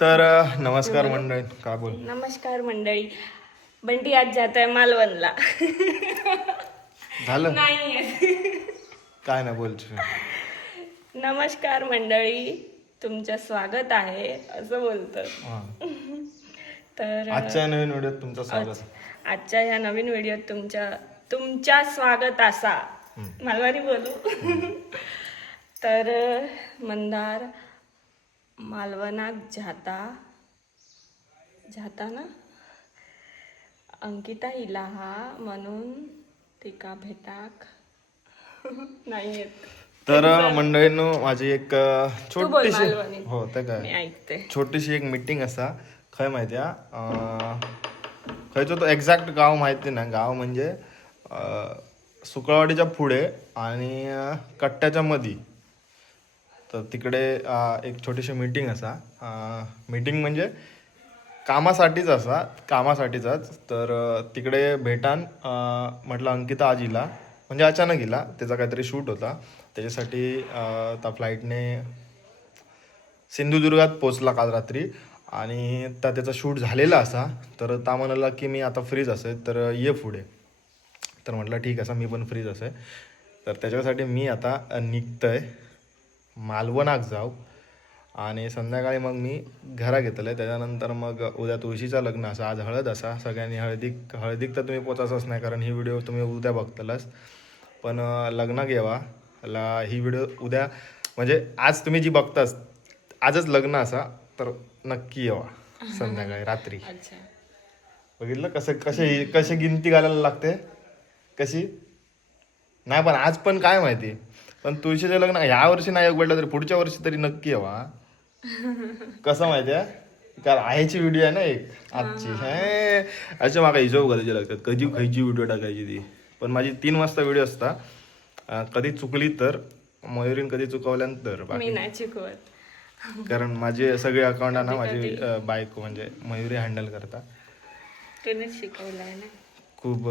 तर नमस्कार मंडळी. काय बोल? नमस्कार मंडळी. बंटी आज जात आहे मालवणला. झालं? नाही. काय ना बोल नमस्कार मंडळी. तुमचं स्वागत आहे असं बोलतं. तर आजच्या नवीन व्हिडिओत तुमचं स्वागत. आज- आजच्या या नवीन व्हिडिओत तुमच्या तुमच्या स्वागत असा. मालवारी बोलू. तर मंदार मालवणात जाता जाता ना? अंकिता इला हा म्हणून तिका भेटाक नाही येत. तर मंडळींनो माझी एक अ, तू बोल छोटीशी मालवणी. हो ते मी काय ऐकते. छोटीशी एक मीटिंग असा. खंय माहिती हा खंयचो तो एक्झॅक्ट गाव माहिती ना गाव म्हणजे अ, सुकळवाडीच्या पुढे आणि अ, कट्ट्याच्या मधी. तर तिकडे एक छोटीशी मीटिंग असा. मीटिंग म्हणजे कामासाठीच असा कामासाठीचाच. तर तिकडे भेटान म्हटलं अंकिता आजीला. म्हणजे अचानक गेला त्याचा काहीतरी शूट होता. त्याच्यासाठी त्या फ्लाईटने सिंधुदुर्गात पोचला काल रात्री. आणि त्या त्याचा शूट झालेला असा. तर ता म्हणाला की मी आता फ्रीज असेल तर ये पुढे. तर म्हटलं ठीक असा मी पण फ्रीज असे तर त्याच्यासाठी मी आता निघतं आहे मालवणाक जाऊ. आणि संध्याकाळी मग मी घरा घेतलं त्याच्यानंतर मग उद्या तुळशीचं लग्न असं आज हळद असा सगळ्यांनी हळदीक हळदीक तर तुम्ही पोचायचंच नाही कारण ही व्हिडिओ तुम्ही उद्या बघतलच पण अ, लग्नाक येवा. ला ही व्हिडिओ उद्या म्हणजे आज तुम्ही जी बघताच आजच लग्न असा तर नक्की येवा. संध्याकाळी रात्री. बघितलं कसं कसे कसे गिनती घालायला लागते? कशी? नाही पण आज पण काय माहिती? पण तुळशीचं लग्न ह्या वर्षी नाही भेटलं तरी पुढच्या वर्षी तरी नक्की येवा कसं माहिती आहे कारण आहेची व्हिडिओ आहे ना एक आजची. हे. असे माका हिशोब घालायचे लागतात. कधी खयची व्हिडिओ टाकायची ती. पण माझी तीन वाजता व्हिडिओ असता. कधी चुकली तर मयुरीन कधी चुकवल्यानंतर मी नाही कारण माझे सगळे अकाउंट ना माझी बायको म्हणजे मयुरी हँडल करता. ना. खूप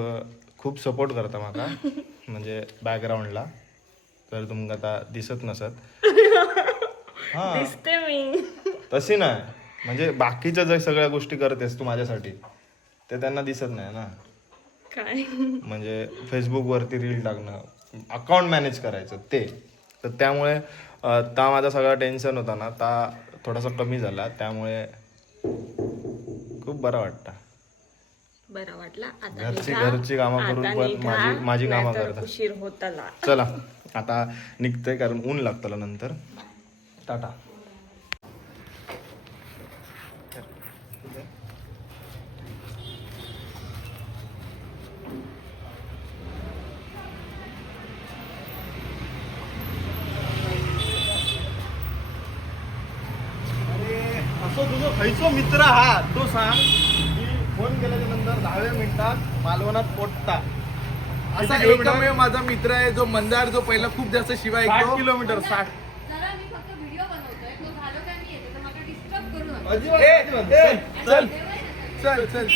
खूप सपोर्ट करता म्हाका म्हणजे बॅकग्राऊंडला तर तुमका आता दिसत नसत. हा. दिसते मी. तशी नाही. म्हणजे बाकीच्या ज्या सगळ्या गोष्टी करतेस तू माझ्यासाठी ते त्यांना दिसत नाही ना. काय? म्हणजे फेसबुकवरती रील टाकणं अकाउंट मॅनेज करायचं ते. तर त्यामुळे अ, ता माझा सगळा टेन्शन होता ना ता थोडासा कमी झाला. त्यामुळे खूप बरं वाटतं. बरं वाटलं. आता घरची निघा. घरची कामं करून आता पण निघा, माझी माझी कामं नाहीतर करतात. उशीर होतला. चला आता निघतंय कारण ऊन लागतं नंतर. टाटा. असो तुझं खयचो मित्र हा तो सांग. फोन केल्याच्यानंतर दहाव्या मिनिटात मालवणात पोटता असा? एकमेव माझा मित्र आहे जो मंदार जो पहिला खूप जास्त शिवाय साठ किलोमीटर साठ चल चल चल चल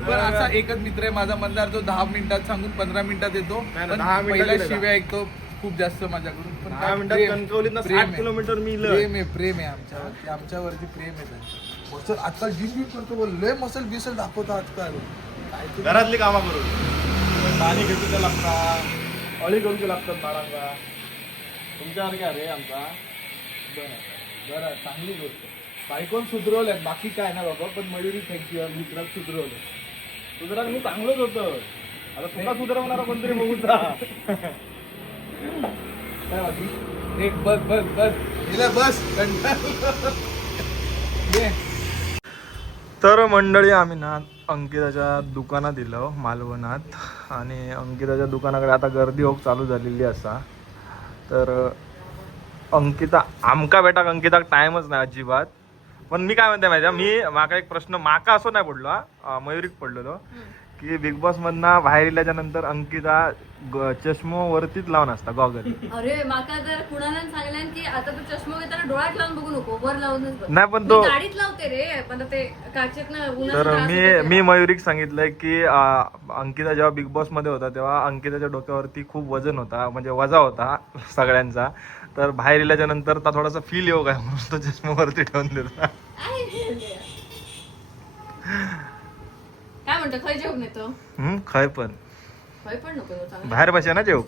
पण असा एकच मित्र आहे माझा मंदार जो दहा मिनिटात सांगून पंधरा मिनिटात येतो पण दहा पहिला का? शिवाय ऐकतो खूप जास्त माझ्याकडून पण दहा काय मिनिटात प्रेम- कणकवलीत ना प्रेम साठ आहे. किलोमीटर मी. प्रेम आहे प्रेम आहे आमच्यावर ते आमच्यावरती प्रेम आहे त्यांचं. मसल आजकाल जिम बिम करतो लय मसल बिसल दाखवतो आजकाल. घरातली कामं करून. पाणी घेतूच्या लागतात अळी करूचे लागतात बाळांना तुमच्यासारख्या रे आमचा. बरं बरं चांगली गोष्ट. बायकोन सुधरवल्या? बाकी काय ना बाबा पण मयुरी थँक्यू मित्रात सुधरवलं सुधाराक मी चांगलोच होतो. आता तुला सुधारवणारा कोणतरी बघून जा. काय बाकी? एक बस बस बस. बस कंटाळलो. तर मंडळी आम्ही ना अंकिताच्या दुकानात दिलं मालवणात. आणि अंकिताच्या दुकानाकडे आता गर्दी होक चालू झालेली असा. तर अंकिता आमका बेटाक अंकिताक टाइमच नाही अजिबात. पण मी काय म्हणते माहिती आहे? मी माका एक प्रश्न माका असो नाही पडलो हा, मयुरीक पडलेलो. की बिग बॉस मधनं बाहेर इल्याच्या नंतर अंकिता चष्मो वरतीच लावून असता गॉगल अरे माका तर कुणाला सांगल्यान की आता तू चष्मा घेताना डोळ्यात लावून बघू नको वर लावूनच बघ. नाही पण मी तो गाडीत लावते रे पण ते काचेत ना तर मी मी. मयुरीक सांगितलंय की अंकिता जेव्हा बिग बॉसमध्ये होता तेव्हा अंकिताच्या डोक्यावरती खूप वजन होता म्हणजे वजा होता सगळ्यांचा. तर बाहेर इल्याच्या नंतर ता थोडासा फील येऊ काय म्हणून तो चष्मा वरती ठेवून देतो. म्हणतो खय जेवण येतो हम्म, खय पण. खय पण नको येऊ चांगलं. बाहेर बसे ना जेव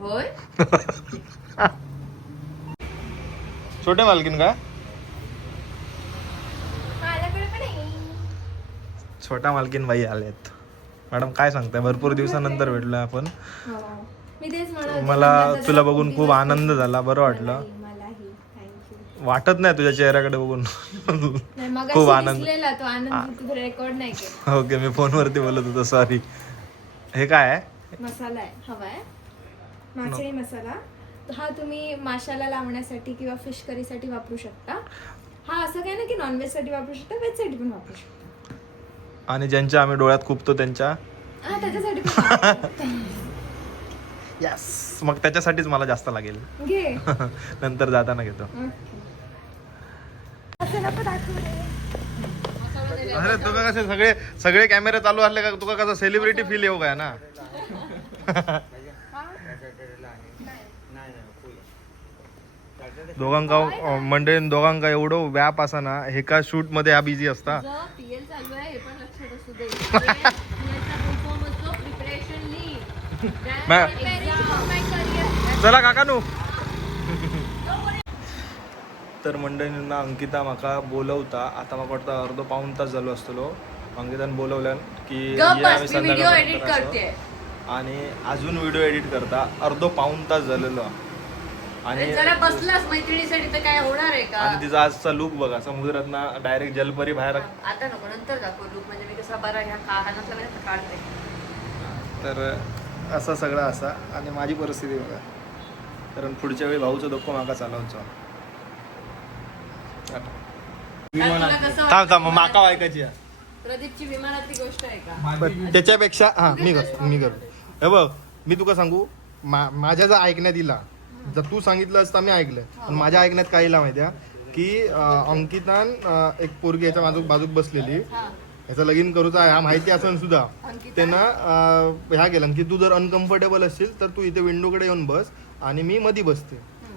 होय? छोटे मालकीन का? छोटा मालकीन बाई आलेत. मॅडम काय सांगताय? भरपूर दिवसानंतर भेटलोय आपण. हो. मी तेच म्हणत मला तुला बघून खूप आनंद झाला बरं वाटलं. वाटत नाही तुझ्या चेहऱ्याकडे बघून. खूप आनंद. रेकॉर्ड नाही ओके मी फोनवरती बोलत होतो सॉरी हे काय आहे? मसाला आहे हवाय मासळी मसाला. हा तुम्ही माशाला लावण्यासाठी किंवा फिश करीसाठी वापरू शकता. हा असं काय ना की नॉनव्हेजसाठी वापरू शकता व्हेजसाठी पण वापरू शकता. आणि ज्यांच्या आम्ही डोळ्यात खूपतो त्यांच्या? हा त्याच्यासाठी यस मग त्याच्यासाठीच मला जास्त लागेल. घे. नंतर जाताना घेतो. अरे तुका कसे सगळे सगळे कॅमेरे चालू असले का तुका कसं सेलिब्रिटी फील येऊ काय ना? दोघांका मंडळीन दोघांका एवढं व्याप असा ना एका शूटमध्ये हा बिझी असता तुझं पीएल चालू आहे हे पण लक्षात असू दे प्रिपरेशन मॅ- चला काका नू तर मंडळींना अंकिता म्हाका बोलवता आता म्हाका वाटतं अर्धो पाऊन तास झालो असतलो. अंकितान बोलवल्यान की आणि अजून व्हिडिओ एडिट करता अर्धो पाऊन तास झालेलो. आणि जरा बसलास मैत्रिणीसाठी तर काय होणार आहे का? आणि तिचा आजचा लुक बघा समुद्रात डायरेक्ट जलपरी बाहेर आता नको नंतर दाखव. लुक म्हणजे मी कसा बरा ह्या काढते. तर असा सगळा असा आणि माझी परिस्थिती बघा. कारण पुढच्या वेळी भाऊचं धक्को माका चालवचा थांब थांब माका ऐकायची. प्रदीपची विमानातली गोष्ट आहे का? त्याच्यापेक्षा हा मी करतो मी करतो हे बघ मी तुका सांगू मा- माझ्या जर ऐकण्यात इला जर तू सांगितलं असतं मी ऐकलं. पण माझ्या ऐकण्यात काय इला माहिती आहे की अंकितान एक पोरगी याच्या बाजूक बाजूक बसलेली. ह्याचं लगीन करूचा आहे हा माहिती असून सुद्धा. त्यानं ह्या केलं की तू जर अनकम्फर्टेबल असशील तर तू इथे विंडोकडे येऊन बस आणि मी मधी बसते.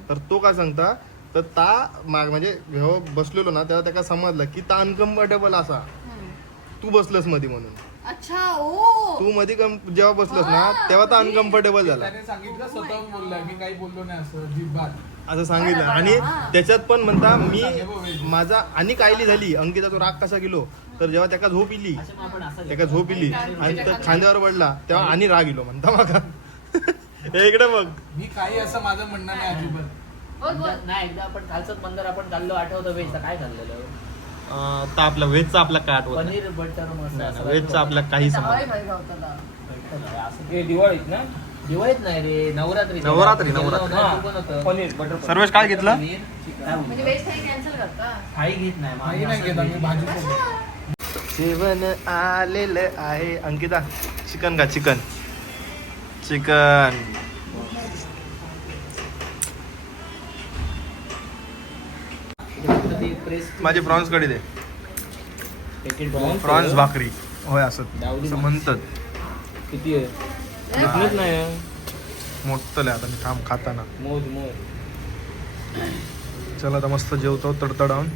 तर तो काय सांगता तर ता मा- म्हणजे ह्यो बसलेलो ना तेव्हा त्याला समजलं की ता अनकम्फर्टेबल असा. तू बसलस मधी म्हणून. अच्छा ओ! तू मध्ये कम जेव्हा बसलोस ना तेव्हा तर अनकम्फर्टेबल झाला. त्याने सांगितलं बोललाय मी काही बोललो नाही असं असं सांगितलं. आणि त्याच्यात पण म्हणता मी माझा आणि कायली झाली. अंकिता तो राग कसा गेलो? तर जेव्हा त्याका झोप इली त्याका झोप इली. आणि त्या खांद्यावर पडला तेव्हा आणि राग इलो म्हणता माका. हे इकडे बघ. मी काही असं माझं म्हणणं नाही अजिबात. नाही एकदा आपण खालचं मंदिर आपण चाललो आठवतं वेजचा. काय खाल्लेलं? तर आपला व्हेजचा आपला काय आठवत. पनीर बटर मसाला नाही, व्हेजचा आपला काही. असं. ते दिवाळीत ना? दिवाळीत नाही रे नवरात्री. नवरात्री, नवरात्री. पनीर बटर सर्वेश काय घेतलं. म्हणजे वेज थाळी कॅन्सल करता? थाळी घेत नाही आम्ही घेतो. जेवण आलेलं आहे. अंकिता चिकन का? चिकन. चिकन. फक्त ते प्रेस माझी प्रॉन्स कडी दे. प्रॉन्स भाकरी. होय असं. दावली असं. म्हणतात. किती आहे? घेतलीच नाही. मोठं आता मी थांब खाताना. मोज मोज. चला आता मस्त जेवतो तडतडावून.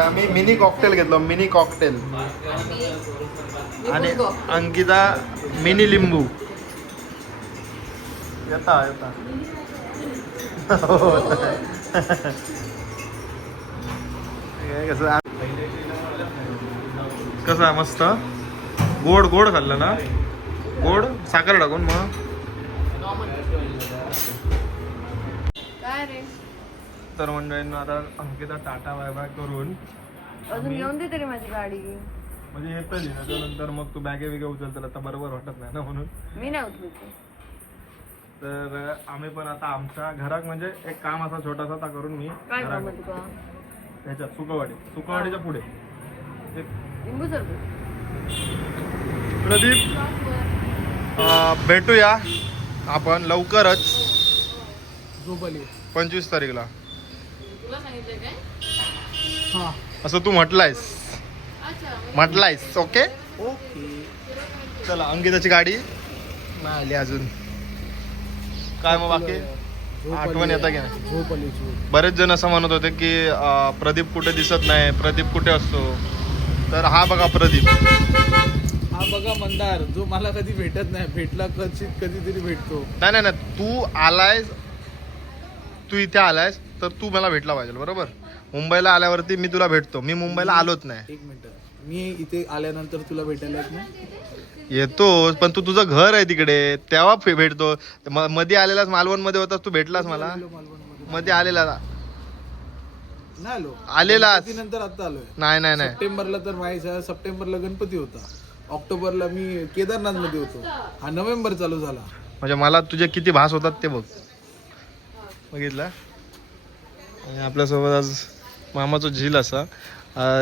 आम्ही मिनी कॉकटेल घेतलो मिनी कॉकटेल. आणि अंकिता मिनी लिंबू. येता येता. कसं कसं आहे मस्त? गोड गोड खाल्लं ना? गोड? साखर टाकून मग. तर मंडळींना आता अंकिता टाटा बाय बाय करून अजून येऊन दे तरी माझी गाडी. म्हणजे येतं ना त्यानंतर मग तू बॅगे बिगे उचलतो आता बरोबर वाटत नाही ना म्हणून. मी नाही उचलते. तर आम्ही पण आता आमच्या घरात म्हणजे एक काम असा छोटासा आता करून मी काय घरात- काम आहे तुका ह्याच्यात सुकवाडी सुकवाडीच्या पुढे. लिंबू सरबत प्रदीप भेटूया आपण लवकरच. पंचवीस तारीखला. तुला सांगितलं काय? हा. असं तू म्हटलायस. अच्छा म्हटलायस ओके? ओके. चला अंकिताची गाडी नाही आली अजून. काय मग बाकी? आठवण येतं की नाही? बरेच जण असं म्हणत होते की प्रदीप कुठे दिसत नाही प्रदीप कुठे असतो? तर हा बघा प्रदीप. हा बघा मंदार जो मला कधी भेटत नाही भेटला कधीच कधीतरी भेटतो. नाही नाही नाही तू आलायस तू इथे आलायस तर तू मला भेटला पाहिजे बरोबर? मुंबईला आल्यावरती मी तुला भेटतो. मी मुंबईला आलोच नाही. एक मिनिट. मी इथे आल्यानंतर तुला भेटायला येत ना येतो पण तू तुझं घर आहे तिकडे. तेव्हा फे- भेटतो. म- मध्ये आलेलास मालवणमध्ये होतास तू भेटलास मला. मालवणमध्ये. मध्ये आलेला. नाही आलो. आलेलास. नंतर आता आलोय. नाही नाही नाही. सप्टेंबरला तर व्हायचा सप्टेंबरला गणपती होता. ऑक्टोबरला मी केदारनाथमध्ये होतो. हा नोव्हेंबर चालू झाला. म्हणजे मला तुझे किती भास होतात ते बघ. बघितलं? आणि आपल्यासोबत आज मामाचा झील असा.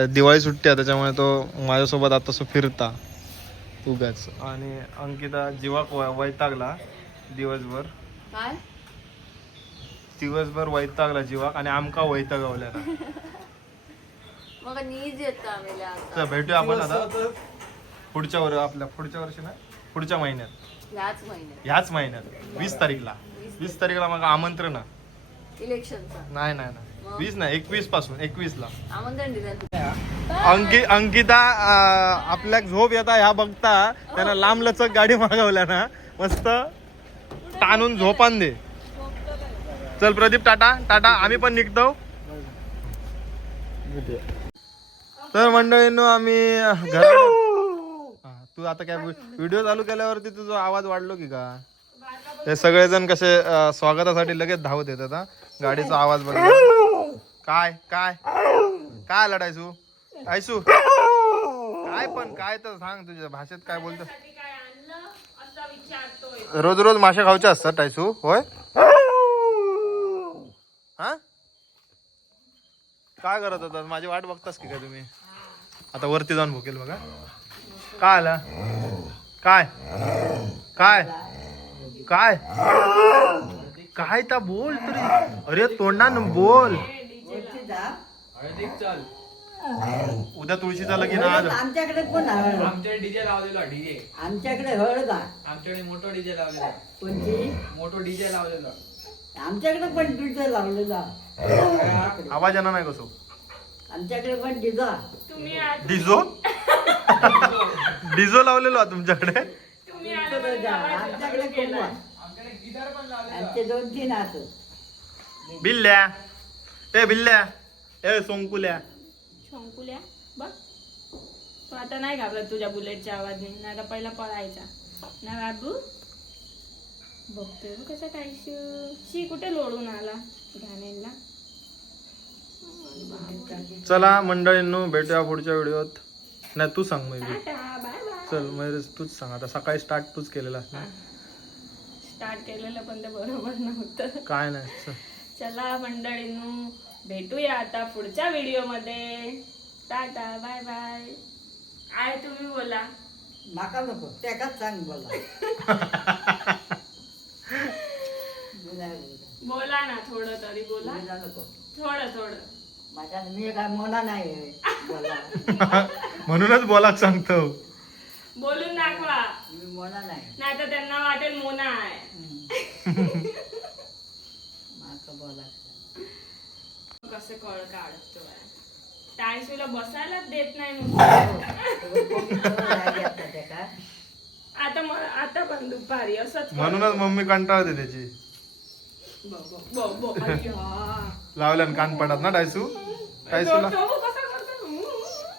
दिवाळी सुट्टी आहे त्याच्यामुळे तो माझ्यासोबत आता सो फिरता. उगाच. आणि अंकिता जीवाक वै- वैतागला दिवसभर. काय? दिवसभर वैतागला जीवाक आणि आमका वैतागवल्या मग नीज येतं आम्हाला आता. तर भेटूया आपण आता. पुढच्या वर आपल्या पुढच्या वर्षी ना? पुढच्या महिन्यात. ह्याच महिन्यात. ह्याच महिन्यात. वीस तारीखला. वीस तारीखला मग आमंत्रण आहे. इलेक्शनचा. नाही नाही नाही. वीस नाही एकवीसपासून एकवीस ला. आमंत्रण दिलं तुला. अंकि अंकिता अं, आपल्या झोप येता ह्या बघता. त्यांना लांब लचक गाडी मागवल्या ना. मस्त. ताणून झोपान दे. चल प्रदीप टाटा टाटा आम्ही पण निघतो. तर मंडळींनो आम्ही तू आता काय व्हिडिओ चालू केल्यावरती तुझा आवाज वाढलो की का? हे सगळेजण कसे स्वागतासाठी लगेच धावत येतात हा? गाडीचा आवाज बघ. काय काय? काय लढायचू आयसू? काय पण काय तर सांग तुझ्या भाषेत काय बोलतो? रोज रोज मासे खाऊचे असतात टायसू होय हा काय करत होतात माझी वाट बघतास की काय तुम्ही? आता वरती जाऊन भोकेल बघा. काय आला? काय? काय? काय? काय तर बोल तरी. अरे तोंडान बोल. उद्या तुळशीचा लगीन आज. आमच्याकडे हळद आमच्याकडे डीजे लावलेला डीजे. आमच्याकडे हळद आहे. आमच्याकडे मोठा डीजे लावलेला कोणती? मोठो डीजे लावलेला आमच्याकडे पण डिझा लावलेला. आवाज येणार नाही कसो? आमच्याकडे पण डिझा डिझो डिझो लावलेलो आहे तुमच्याकडे? आमच्याकडे कोण आमचे दोन तीन बिल्ल्या ए बिल्ल्या ए सोंकुल्या. शंकुल्या बघ. तू आता नाही घाबरत तुझ्या बुलेटच्या आवाजने. नाही तर पहिला पळायचा. ना बाबू? बघतोय बघ कसा टाईशू शी. कुठे लोळून आला? घाणेला चला मंडळींनो भेटूया पुढच्या व्हिडिओत. नाही तू सांग मयुरी बाय चल मयुरी तूच सांग. आता सकाळी स्टार्ट तूच केलेला ना स्टार्ट केलेलं पण ते बरोबर नव्हतं. काय नाही चल. चला मंडळींनो भेटूया आता पुढच्या व्हिडिओमध्ये. Tata bye bye. आय तुम्ही बोला. माका नको. त्याकाच सांग बोला. बोला, बोला ना थोडं तरी बोला. बोला नको थोडं थोडं. माझ्या मी काय मना नाही आहे. म्हणूनच बोला सांगतो. बोलून दाखवा. मी मना नाही. नाही तर त्यांना वाटेल मोना आहे. माका बोला कसं कळ काढतो टाईसला बसायलाच देत नाही नुसतं. त्याका आता म- आता पण दुपारी असंच म्हणूनच मम्मी कंटाळते त्याची. लावल्यान कान पडत ना डायसू डायसूला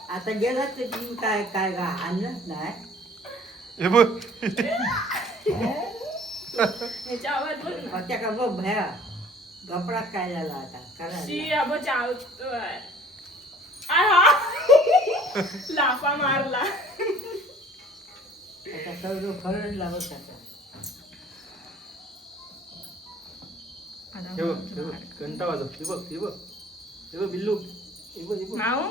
आता गेलात ते काय काय का आणलंच नाही हे बघ ह्याच्या आवाज ना त्या का बघ भया गपडा काय झाला आता करा अबो चावतोय आहा. लाफा मारला आता सौर खरंच लावत आता हे बघ हे बघ घंटा वाजव हे बघ हे बघ हे बघ बिल्लू. हे बघ हे बघ. माऊ?